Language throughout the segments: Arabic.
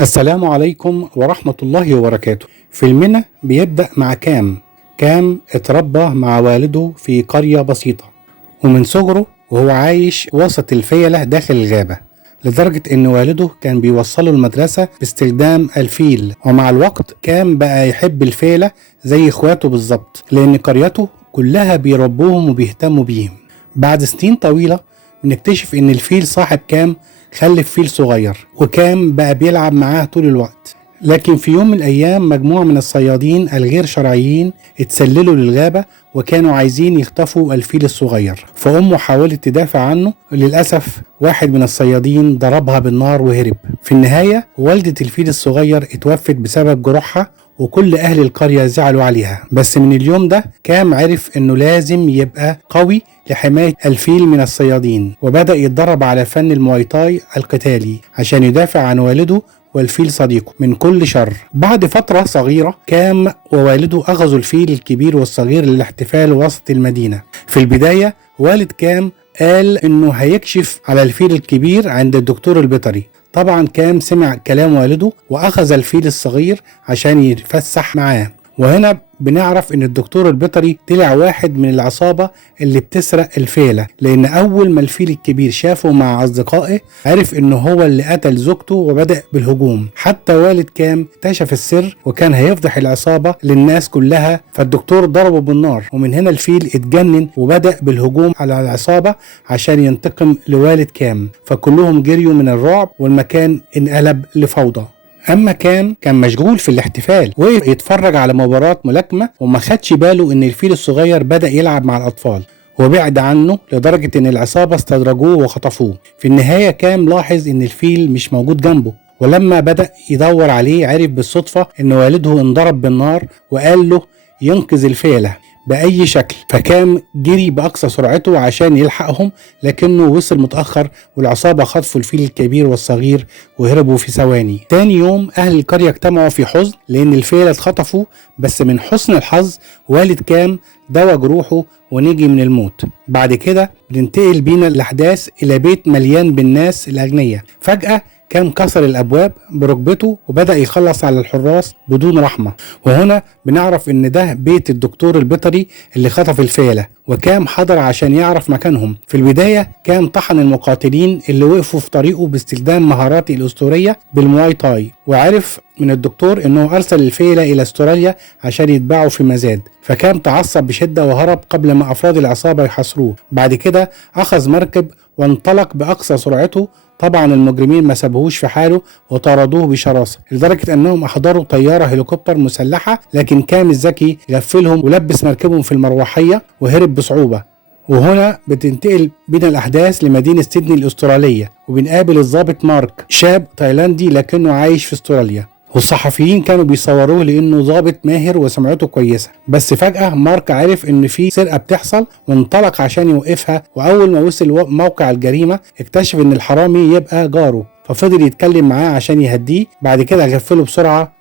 السلام عليكم ورحمة الله وبركاته. فيلمنا بيبدأ مع كام اتربى مع والده في قرية بسيطة، ومن صغره وهو عايش وسط الفيلة داخل الغابة، لدرجة ان والده كان بيوصله المدرسة باستخدام الفيل. ومع الوقت كام بقى يحب الفيلة زي اخواته بالظبط، لان قريته كلها بيربوهم وبيهتموا بيهم. بعد سنين طويلة بنكتشف ان الفيل صاحب كام خلف فيل صغير، وكام بقى بيلعب معاه طول الوقت. لكن في يوم من الأيام مجموعة من الصيادين الغير شرعيين اتسللوا للغابة وكانوا عايزين يخطفوا الفيل الصغير، فأمه حاولت تدافع عنه. للأسف واحد من الصيادين ضربها بالنار وهرب. في النهاية والدة الفيل الصغير اتوفت بسبب جروحها، وكل أهل القرية زعلوا عليها. بس من اليوم ده كام عرف إنه لازم يبقى قوي لحماية الفيل من الصيادين، وبدأ يتدرب على فن الموايتاي القتالي عشان يدافع عن والده والفيل صديقه من كل شر. بعد فترة صغيرة كام ووالده أخذوا الفيل الكبير والصغير للاحتفال وسط المدينة. في البداية والد كام قال إنه هيكشف على الفيل الكبير عند الدكتور البيطري. طبعا كام سمع كلام والده وأخذ الفيل الصغير عشان يتفسح معاه. وهنا بنعرف ان الدكتور البيطري طلع واحد من العصابة اللي بتسرق الفيلة، لان اول ما الفيل الكبير شافه مع اصدقائه عرف انه هو اللي قتل زوجته وبدأ بالهجوم. حتى والد كام اكتشف السر وكان هيفضح العصابة للناس كلها، فالدكتور ضربه بالنار. ومن هنا الفيل اتجنن وبدأ بالهجوم على العصابة عشان ينتقم لوالد كام، فكلهم جريوا من الرعب والمكان انقلب لفوضى. اما كان مشغول في الاحتفال، وقف يتفرج على مباراة ملاكمة وما خدش باله ان الفيل الصغير بدأ يلعب مع الاطفال، وبعد عنه لدرجة ان العصابة استدرجوه وخطفوه. في النهاية كام لاحظ ان الفيل مش موجود جنبه، ولما بدأ يدور عليه عرف بالصدفة ان والده انضرب بالنار وقال له ينقذ الفيلة بأي شكل. فكام جري بأقصى سرعته عشان يلحقهم، لكنه وصل متأخر والعصابة خطفوا الفيل الكبير والصغير وهربوا في ثواني. تاني يوم أهل القرية اجتمعوا في حزن لأن الفيلة اتخطفوا، بس من حسن الحظ والد كام دوا جروحه ونجي من الموت. بعد كده بننتقل بينا الأحداث إلى بيت مليان بالناس الأغنياء. فجأة كام كسر الأبواب بركبته وبدأ يخلص على الحراس بدون رحمة. وهنا بنعرف إن ده بيت الدكتور البيطري اللي خطف الفيلة، وكام حضر عشان يعرف مكانهم. في البداية كام طحن المقاتلين اللي وقفوا في طريقه باستخدام مهاراته الأسطورية بالمواي تاي، وعرف من الدكتور إنه أرسل الفيلة إلى أستراليا عشان يتباعوا في مزاد. فكام تعصب بشدة وهرب قبل ما أفراد العصابة يحاصروه. بعد كده أخذ مركب وانطلق بأقصى سرعته. طبعا المجرمين ما سابوهوش في حاله وطردوه بشراسة، لدرجة انهم احضروا طيارة هليكوبتر مسلحة، لكن كام الذكي غفلهم ولبس مركبهم في المروحية وهرب بصعوبة. وهنا بتنتقل بنا الأحداث لمدينة سيدني الأسترالية، وبنقابل الضابط مارك، شاب تايلاندي لكنه عايش في استراليا، والصحفيين كانوا بيصوروه لانه ضابط ماهر وسمعته كويسه. بس فجأة مارك عرف ان في سرقه بتحصل وانطلق عشان يوقفها، واول ما وصل موقع الجريمه اكتشف ان الحرامي يبقى جاره، ففضل يتكلم معاه عشان يهديه. بعد كده غفله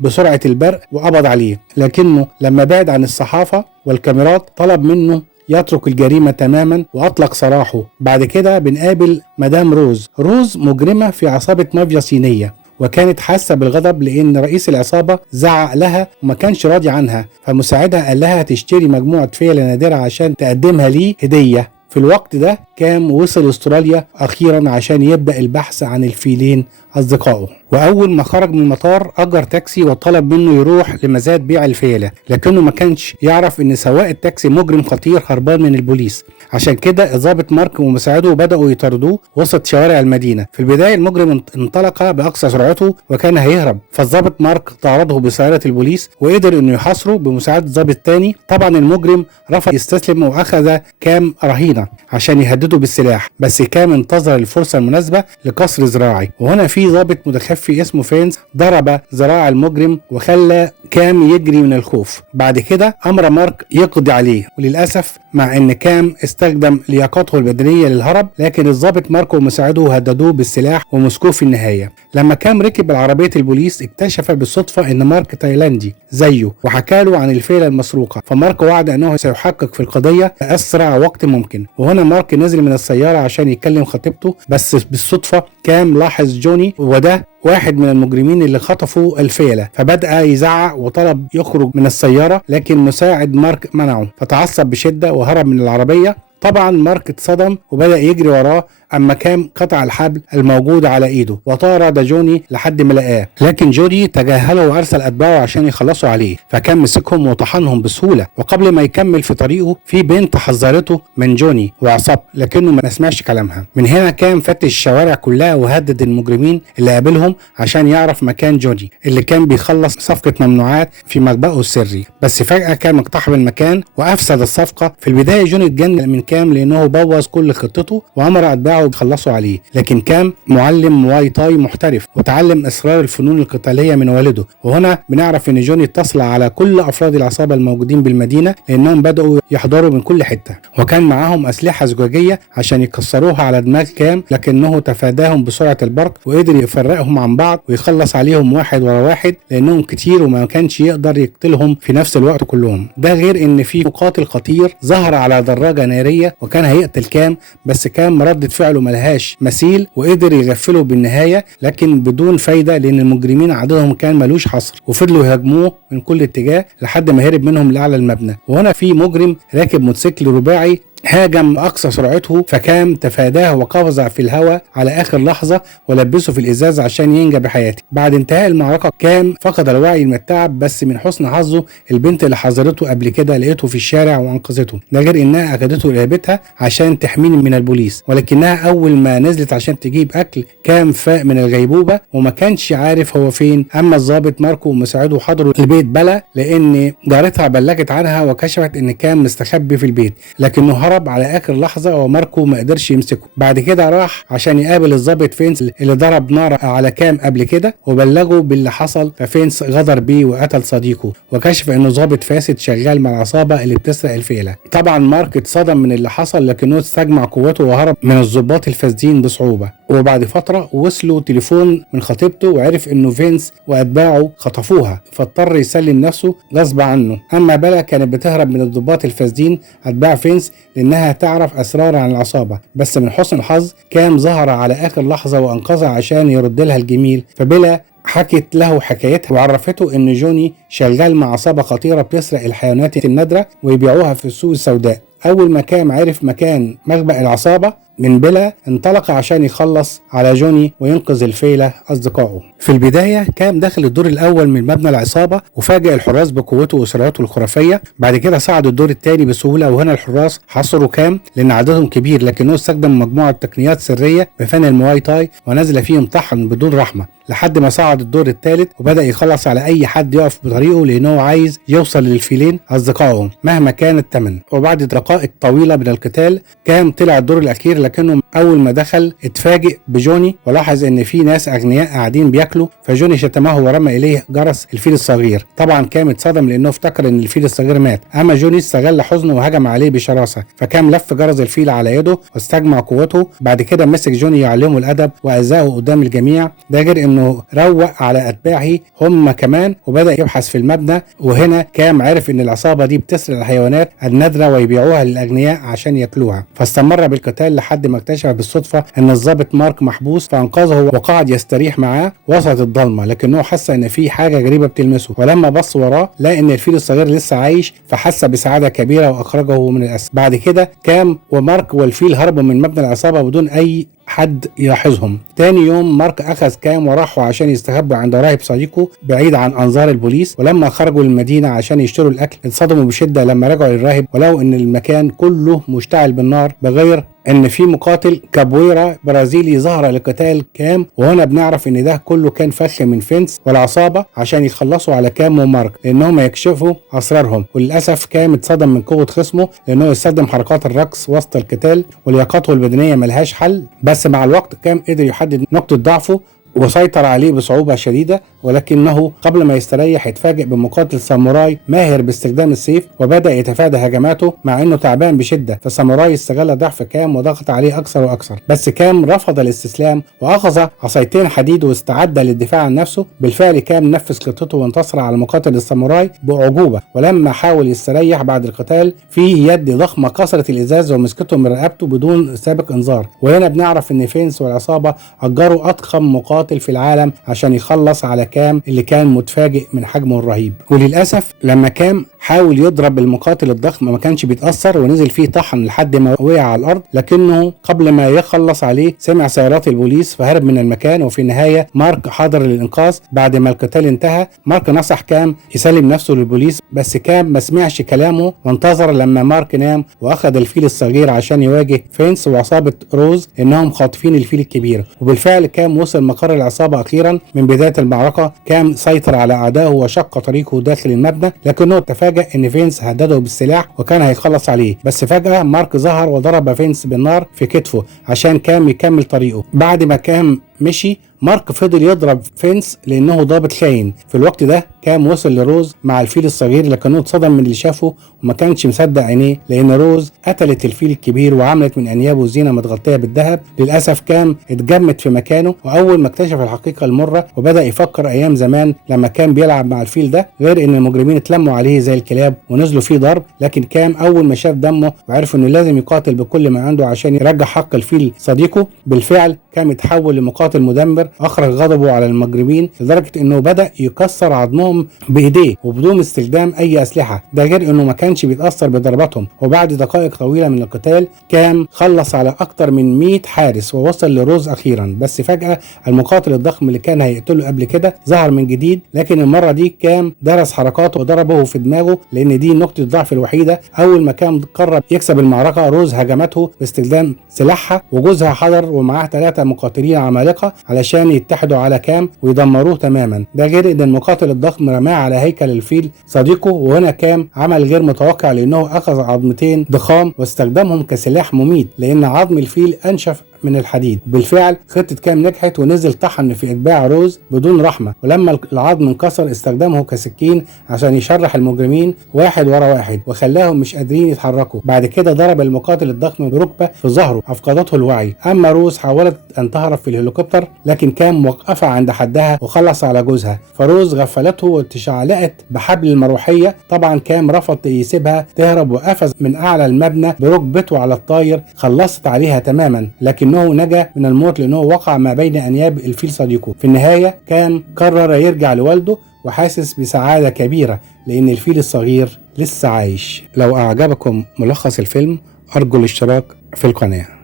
بسرعه البرق وقبض عليه، لكنه لما بعد عن الصحافه والكاميرات طلب منه يترك الجريمة تماما وأطلق سراحه. بعد كده بنقابل مدام روز مجرمة في عصابة مافيا صينية، وكانت حاسة بالغضب لأن رئيس العصابة زعق لها وما كانش راضي عنها، فمساعدها قال لها تشتري مجموعة فيلة نادرة عشان تقدمها ليه هدية. في الوقت ده كام وصل استراليا أخيرا عشان يبدأ البحث عن الفيلين أصدقائه. وأول ما خرج من المطار أجر تاكسي وطلب منه يروح لمزاد بيع الفيلة، لكنه ما كانش يعرف إن سواق التاكسي مجرم خطير هربان من البوليس. عشان كده الضابط مارك ومساعده بدأوا يطاردوه وسط شوارع المدينة. في البداية المجرم انطلق بأقصى سرعته وكان هيهرب، فالضابط مارك طارده بسيارة البوليس وقدر إنه يحاصره بمساعدة ضابط تاني. طبعا المجرم رفض يستسلم وأخذ كام رهينة عشان يهدده بالسلاح، بس كام انتظر الفرصة المناسبة لكسر ذراعي. وهنا في ضابط متخفي اسمه فينز ضرب ذراع المجرم وخلى كام يجري من الخوف. بعد كده أمر مارك يقضي عليه، وللأسف مع إن كام استخدم لياقته البدنية للهرب، لكن الضابط ماركو ومساعده هددوه بالسلاح ومسكوه في النهاية. لما كام ركب عربية البوليس اكتشف بالصدفة ان مارك تايلاندي زيه وحكى له عن الفيلة المسروقة، فمارك وعد انه سيحقق في القضية في اسرع وقت ممكن. وهنا مارك نزل من السيارة عشان يكلم خطيبته، بس بالصدفة كام لاحظ جوني وده واحد من المجرمين اللي خطفوا الفيلة، فبدأ يزعق وطلب يخرج من السيارة، لكن مساعد مارك منعه فتعصب بشدة وهرب من العربية. طبعا مارك اتصدم وبدأ يجري وراه، اما كام قطع الحبل الموجود على ايده وطارد جوني لحد ما لقاه، لكن جوني تجاهله وارسل اتباعه عشان يخلصوا عليه، فكان مسكهم وطحنهم بسهوله. وقبل ما يكمل في طريقه في بنت حذرته من جوني وعصب، لكنه ما سمعش كلامها. من هنا كان فتش الشوارع كلها وهدد المجرمين اللي قابلهم عشان يعرف مكان جوني اللي كان بيخلص صفقه ممنوعات في مخبأه السري، بس فجاه كان اقتحم المكان وافسد الصفقه. في البدايه جوني اتجنن من كام لانه بوظ كل خطته وامر اتباعه يخلصوا عليه، لكن كام معلم مواي تاي محترف وتعلم اسرار الفنون القتاليه من والده. وهنا بنعرف ان جوني اتصل على كل افراد العصابه الموجودين بالمدينه لانهم بداوا يحضروا من كل حته، وكان معاهم اسلحه زجاجيه عشان يكسروها على دماغ كام، لكنه تفاداهم بسرعه البرق وقدر يفرقهم عن بعض ويخلص عليهم واحد ورا واحد لانهم كتير وما كانش يقدر يقتلهم في نفس الوقت كلهم. ده غير ان في مقاتل خطير ظهر على دراجه ناريه وكان هيقتل كام، بس كام ردة فعله ملهاش مثيل وقدر يغفله بالنهايه، لكن بدون فايده لان المجرمين عددهم كان ملوش حصر وفضلوا يهاجموه من كل اتجاه لحد ما هرب منهم لاعلى المبنى. وهنا في مجرم راكب موتوسيكل رباعي هاجم أقصى سرعته، فكام تفاداه وقفز في الهواء على آخر لحظة ولبسه في الإزاز عشان ينجى بحياته. بعد انتهاء المعركة كام فقد الوعي من التعب، بس من حسن حظه البنت اللي حذرته قبل كده لقيته في الشارع وأنقذته، ده غير إنها أخدته لعبتها عشان تحميه من البوليس. ولكنها أول ما نزلت عشان تجيب أكل كام فاق من الغيبوبة وما كانش عارف هو فين. أما الضابط ماركو ومساعده حضروا البيت بلا لأن جارتها بلغت عنها وكشفت إن كام مستخبي في البيت، لكنه هرب على اخر لحظه وماركو ما قدرش يمسكه. بعد كده راح عشان يقابل الضابط فينس اللي ضرب نار على كام قبل كده وبلغه باللي حصل، ففينس غدر بيه وقتل صديقه وكشف انه ضابط فاسد شغال مع العصابه اللي بتسرق الفيله. طبعا مارك اتصدم من اللي حصل لكنه استجمع قوته وهرب من الضباط الفاسدين بصعوبه. وبعد فتره وصلوا تليفون من خطيبته وعرف انه فينس واتباعه خطفوها، فاضطر يسلم نفسه غصب عنه. اما بلا كانت بتهرب من الضباط الفاسدين اتباع فينس لانها تعرف اسرار عن العصابه، بس من حسن الحظ كام ظهر على اخر لحظه وانقذها عشان يرد لها الجميل. فبلا حكت له حكايتها وعرفته ان جوني شغال مع عصابه خطيره بتسرق الحيوانات النادره ويبيعوها في السوق السوداء. اول ما كام عرف مكان مخبأ العصابه من بلا انطلق عشان يخلص على جوني وينقذ الفيلة أصدقائه. في البداية كام دخل الدور الأول من مبنى العصابة وفاجأ الحراس بقوته وسرعته الخرافية. بعد كده صعد الدور الثاني بسهولة، وهنا الحراس حصروا كام لأن عددهم كبير، لكنه استخدم مجموعة تقنيات سرية بفن المواي تاي ونزل فيهم طحن بدون رحمة لحد ما صعد الدور الثالث وبدأ يخلص على أي حد يقف بطريقه لأنه عايز يوصل للفيلين أصدقائهم مهما كان الثمن. وبعد دقائق طويلة من القتال كام طلع الدور الأخير، لكنه أول ما دخل اتفاجئ بجوني ولاحظ إن في ناس أغنياء قاعدين بياكلوا، فجوني شتمه ورمى إليه جرس الفيل الصغير. طبعا كام اتصدم لأنه افتكر إن الفيل الصغير مات، أما جوني استغل حزنه وهجم عليه بشراسة، فكام لف جرس الفيل على يده واستجمع قوته. بعد كده مسك جوني يعلمه الأدب وأذاه قدام الجميع، ده غير إنه روق على أتباعه هم كمان وبدأ يبحث في المبنى. وهنا كام عرف إن العصابة دي بتسرق الحيوانات النادرة ويبيعوها للأغنياء عشان ياكلوها، فاستمر بالقتال لحد ما اكتشف بالصدفة ان الضابط مارك محبوس فانقذه وقعد يستريح معاه وسط الضلمة، لكنه حس ان في حاجة غريبة بتلمسه، ولما بص وراه لقى ان الفيل الصغير لسه عايش فحس بسعادة كبيرة واخرجه من الاسر. بعد كده كام ومارك والفيل هربوا من مبنى العصابة بدون اي حد يلاحظهم. تاني يوم مارك اخذ كام وراحوا عشان يستخبوا عند راهب صديقه بعيد عن انظار البوليس، ولما خرجوا للمدينه عشان يشتروا الاكل اتصدموا بشده لما رجعوا للراهب ولو ان المكان كله مشتعل بالنار، بغير ان في مقاتل كابويرا برازيلي ظهر لقتال كام. وهنا بنعرف ان ده كله كان فخ من فينس والعصابه عشان يتخلصوا على كام ومارك لانهم يكشفوا اسرارهم. وللاسف كام اتصدم من قوه خصمه لانه يستخدم حركات الرقص وسط القتال ولياقته البدنيه ملهاش حل، بس مع الوقت كام قدر يحدد نقطه ضعفه وسيطر عليه بصعوبة شديدة، ولكنه قبل ما يستريح اتفاجئ بمقاتل ساموراي ماهر باستخدام السيف وبدأ يتفادى هجماته مع انه تعبان بشدة. فساموراي استغل ضعف كام وضغط عليه اكثر واكثر، بس كام رفض الاستسلام واخذ عصايتين حديد واستعد للدفاع عن نفسه. بالفعل كام نفذ خطته وانتصر على مقاتل الساموراي بأعجوبة، ولما حاول يستريح بعد القتال في يد ضخمة كسرت الازاز ومسكته من رقبته بدون سابق انذار. وهنا بنعرف ان فينس والعصابة اجروا اضخم مقاتل في العالم عشان يخلص على كام اللي كان متفاجئ من حجمه الرهيب. وللاسف لما كام حاول يضرب المقاتل الضخم ما كانش بيتأثر ونزل فيه طحن لحد ما وقع على الارض، لكنه قبل ما يخلص عليه سمع سيارات البوليس فهرب من المكان. وفي النهاية مارك حضر للإنقاذ. بعد ما القتال انتهى مارك نصح كام يسلم نفسه للبوليس، بس كام ما سمعش كلامه وانتظر لما مارك نام واخذ الفيل الصغير عشان يواجه فينس وعصابة روز انهم خاطفين الفيل الكبير. وبالفعل كام وصل مقر العصابة اخيرا. من بداية المعركة كام سيطر على اعدائه وشق طريقه داخل المبنى، لكنه تفاجأ ان فينس هدده بالسلاح وكان هيخلص عليه. بس فجأة مارك ظهر وضرب فينس بالنار في كتفه عشان كام يكمل طريقه. بعد ما كام مشي مارك فضل يضرب فينس لانه ضابط خاين. في الوقت ده كام وصل لروز مع الفيل الصغير، لكنه اتصدم من اللي شافه وما كانش مصدق عينيه، لان روز قتلت الفيل الكبير وعملت من انيابه زينه متغطيه بالذهب. للاسف كام اتجمد في مكانه، واول ما اكتشف الحقيقه المره وبدا يفكر ايام زمان لما كان بيلعب مع الفيل ده، غير ان المجرمين اتلموا عليه زي الكلاب ونزلوا فيه ضرب. لكن كام اول ما شاف دمه وعرف انه لازم يقاتل بكل ما عنده عشان يرجع حق الفيل صديقه. بالفعل كام اتحول لمقاتل مدمر اخرج غضبه على المجرمين لدرجه انه بدا يكسر عظمهم بايديه وبدون استخدام اي اسلحه، ده غير انه ما كانش بيتاثر بضرباتهم. وبعد دقائق طويله من القتال كام خلص على اكتر من 100 حارس ووصل لروز اخيرا. بس فجاه المقاتل الضخم اللي كان هيقتله قبل كده ظهر من جديد، لكن المره دي كام درس حركاته وضربه في دماغه لان دي نقطه الضعف الوحيده. اول ما كام قرب يكسب المعركه روز هجمته باستخدام سلاحها، وجوزها حضر ومعاه 3 مقاتلين عمالقه علشان يتحدوا على كام ويدمروه تماما. ده غير ان المقاتل الضخم رماه على هيكل الفيل صديقه. وهنا كام عمل غير متوقع لانه اخذ عظمتين ضخام واستخدمهم كسلاح مميت لان عظم الفيل انشف من الحديد. بالفعل خطة كام نجحت ونزل طحن في اتباع روز بدون رحمة، ولما العظم انكسر استخدمه كسكين عشان يشرح المجرمين واحد ورا واحد وخلاهم مش قادرين يتحركوا. بعد كده ضرب المقاتل الضخم بركبة في ظهره افقدته الوعي. اما روز حاولت ان تهرب في الهليكوبتر لكن كان موقفة عند حدها وخلص على جوزها، فروز غفلته وتشعلقت بحبل المروحية. طبعا كام رفض يسيبها تهرب وقفز من اعلى المبنى بركبته على الطاير، خلصت عليها تماما لكنه نجا من الموت لانه وقع ما بين انياب الفيل صديقه. في النهاية كام قرر يرجع لوالده وحاسس بسعادة كبيرة لان الفيل الصغير لسه عايش. لو اعجبكم ملخص الفيلم ارجو الاشتراك في القناة.